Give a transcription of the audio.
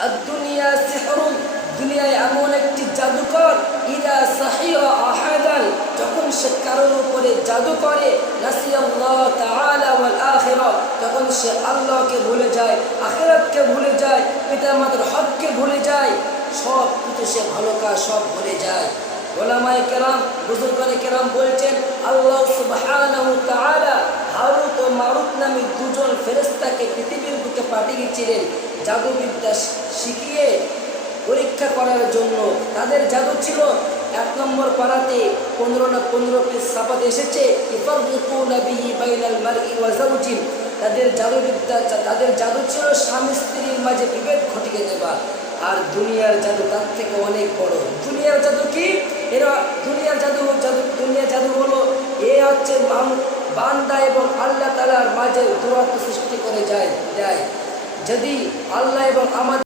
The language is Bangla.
আদ-দুনিয়া সিহরুন, দুনিয়ায় এমন একটি জাদুকর, ইদা সাহিরা আহাদান, যখন সে কারোর উপরে জাদু করে, নাসিয়াল্লাহ তাআলা ওয়াল আখিরা, তখন সে আল্লাহকে ভুলে যায়, আখিরাতকে ভুলে যায়, পিতামাতার হককে ভুলে যায়, সব কিছু সে ভালো কাজ সব ভুলে যায়। ওলামায়ে কেরাম, বুজুর্গানে কেরাম বলছেন, আল্লাহ সুবহানাহু তাআলা হারুত ও মারুত নামে দুজন ফেরেশতাকে পৃথিবীর বুকে পাঠিয়েছিলেন জাদুবিদ্যা শিখিয়ে পরীক্ষা করার জন্য। তাদের জাদু ছিল, 1 নম্বর পারাতে 15 পিস সাফাত এসেছে, ইফাররিকুনা বিহি বাইনাল মারই ওয়া যাওজিন। তাদের জাদুবিদ্যা, তাদের জাদু ছিল স্বামী স্ত্রীর মাঝে বিভেদ ঘটিয়ে দেওয়া। আর দুনিয়ার জাদু তার থেকে অনেক বড়। দুনিয়ার জাদু কি? এরা দুনিয়ার জাদু হলো, এ হচ্ছে বান্দা এবং আল্লাহ তাআলার মাঝে দূরত্ব সৃষ্টি করে যায়। যদি আল্লাহ এবং আমাদের